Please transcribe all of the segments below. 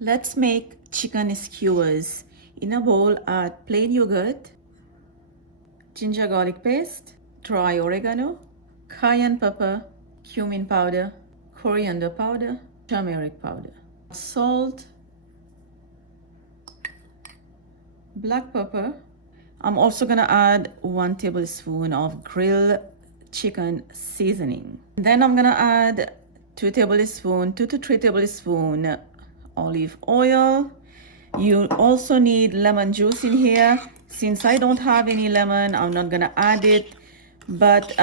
Let's make chicken skewers. In a bowl, add plain yogurt, ginger garlic paste, dry oregano, cayenne pepper, cumin powder, coriander powder, turmeric powder, salt, black pepper. I'm also gonna add 1 tablespoon of grilled chicken seasoning. Then I'm gonna add 2 to 3 tablespoon olive oil. You also need lemon juice in here. Since I don't have any lemon, I'm not gonna add it. But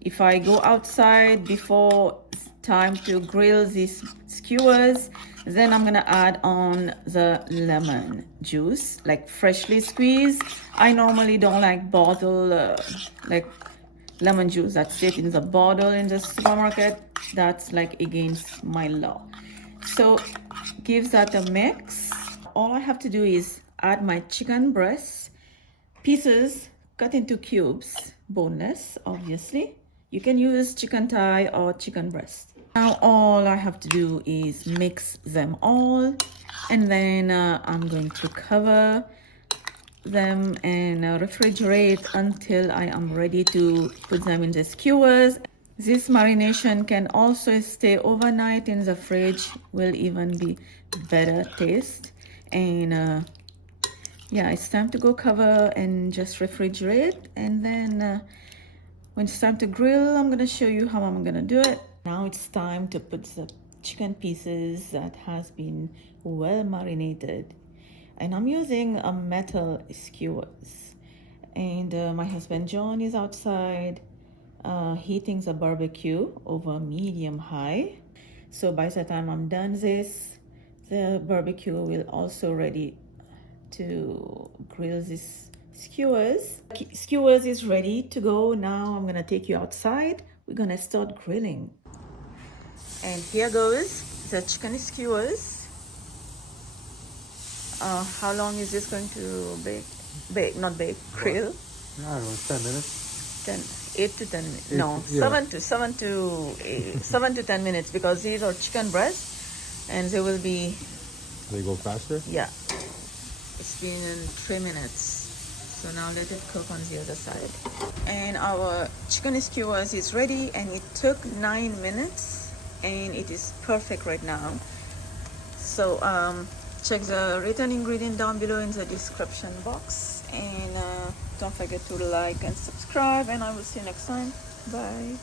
if I go outside before it's time to grill these skewers, then I'm gonna add on the lemon juice, like freshly squeezed. I normally don't like bottle, like lemon juice that sit in the bottle in the supermarket. That's like against my law. So give that a mix. All I have to do is add my chicken breast pieces cut into cubes, boneless, obviously. You can use chicken thigh or chicken breast. Now all I have to do is mix them all, and then I'm going to cover them and refrigerate until I am ready to put them in the skewers. This marination can also stay overnight in the fridge, will even be better taste. And yeah, it's time to go cover and just refrigerate. And then when it's time to grill, I'm gonna show you how I'm gonna do it. Now it's time to put the chicken pieces that has been well marinated. And I'm using a metal skewers. And my husband John is outside heating the barbecue over medium high. So by the time I'm done this, the barbecue will also ready to grill these skewers. Skewers is ready to go. Now I'm gonna take you outside. We're gonna start grilling. And here goes the chicken skewers. How long is this going to bake? Not bake, grill? I don't know, 10 minutes. 8 to 10 minutes. No, yeah. 7 to 10 minutes, because these are chicken breasts and they will be. They go faster? Yeah. It's been in 3 minutes. So now let it cook on the other side. And our chicken skewers is ready, and it took 9 minutes and it is perfect right now. So check the written ingredient down below in the description box, and don't forget to like and subscribe, and I will see you next time. Bye.